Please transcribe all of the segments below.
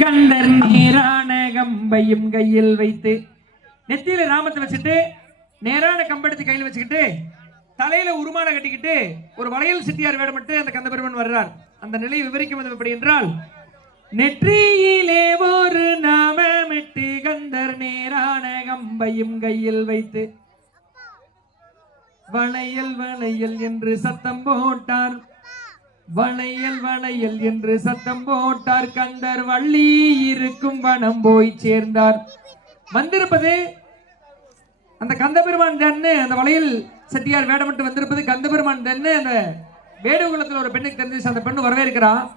கண்டர் நேரான கம்பையும் கையில் வைத்து நெத்தியில ராமத்தை வச்சுட்டு நேரான கம்பெடுத்து கையில் வச்சுக்கிட்டு தலையில உருமான கட்டிக்கிட்டு ஒரு வளையல் சித்தியார் வேடமிட்டு அந்த கந்தபெருமன் வர்றார். அந்த நிலையை விவரிக்கும் விதம் எப்படி என்றால் நெற்றியிலே ஒரு நாமமிட்டு கந்தர் நேரான கம்பையும் கையில் வைத்து வளையல் வளையல் என்று சத்தம் போட்டார் வளையல் வளையல் என்று சத்தம் போட்டார் கந்தர். வள்ளி இருக்கும் வனம் போய் சேர்ந்தார். வந்திருப்பது அந்த கந்தபெருமான் தன்னு அந்த வளையல் செட்டியார் வேடமிட்டு வந்திருப்பது கந்தபெருமான் தன்னு. அந்த வேடுகுலத்தில் ஒரு பெண்ணுக்கு தெரிஞ்சு அந்த பெண்ணு வரவேற்கிறான்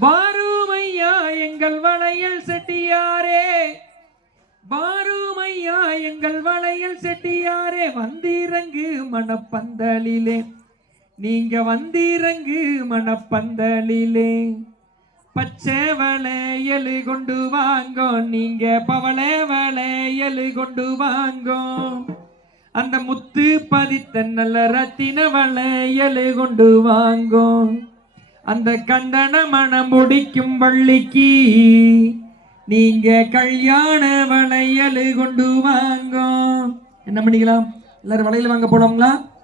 வாருமையா எங்கள் வளையல் செட்டியாரே வாருமையா எங்கள் வளையல் செட்டியாரே வந்திறங்கு மணப்பந்தலிலே. நீங்க வந்திறங்கு மணப்பந்தலிலே பச்சை வளையலு கொண்டு வாங்கோ நீங்க பவளை வளையலு கொண்டு வாங்கோ. அந்த முத்து பதித்த நல்ல ரத்தின வளையல் கொண்டு வாங்கோ. அந்த கண்டன மனம் முடிக்கும் வள்ளிக்கு நீங்க கல்யாண வளையலு கொண்டு வாங்கோ. என்ன பண்ணிக்கலாம்? எல்லாரும் வளையல் வாங்க போலாங்களா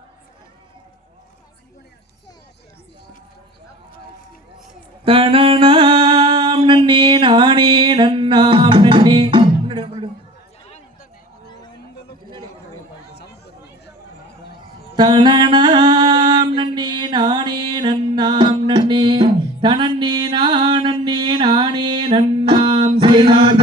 தனனாம் நன்னே நானே நன்னாம் நன்னே. முன்னாடி, முன்னாடி. தனனாம் நன்னே. நானே நன்னாம் நன்னே. தனன்னே நானன்னே நானே நன்னாம் செய்தார்